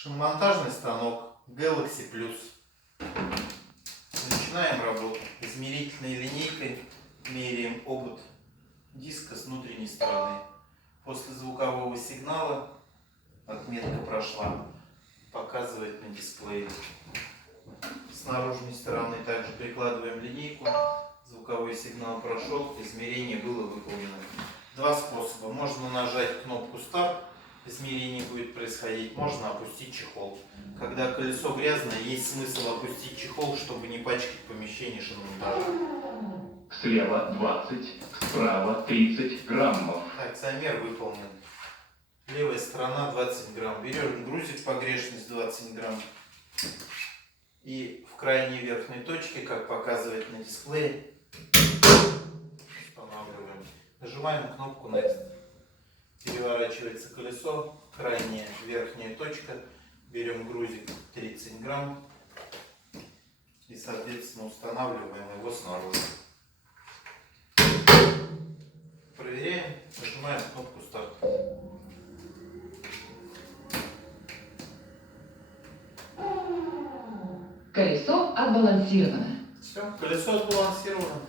Шиномонтажный станок Galaxy Plus. Начинаем работу. Измерительной линейкой меряем обод диска с внутренней стороны. После звукового сигнала отметка прошла, показывает на дисплее. С наружной стороны также прикладываем линейку. Звуковой сигнал прошел, измерение было выполнено. Два способа. Можно нажать кнопку Старт, измерение будет происходить. Можно опустить чехол. Когда колесо грязное, есть смысл опустить чехол, чтобы не пачкать помещение шиномонтажа. Слева 20, справа 30 граммов. Так, замер выполнен. Левая сторона 20 грамм. Берем грузик, погрешность 20 грамм. И в крайней верхней точке, как показывает на дисплее, устанавливаем. Нажимаем кнопку Next. Переворачивается колесо. Крайняя верхняя точка. Берем грузик 30 грамм. И, соответственно, устанавливаем его снаружи. Проверяем. Нажимаем кнопку Старт. Колесо отбалансировано. Все, колесо отбалансировано.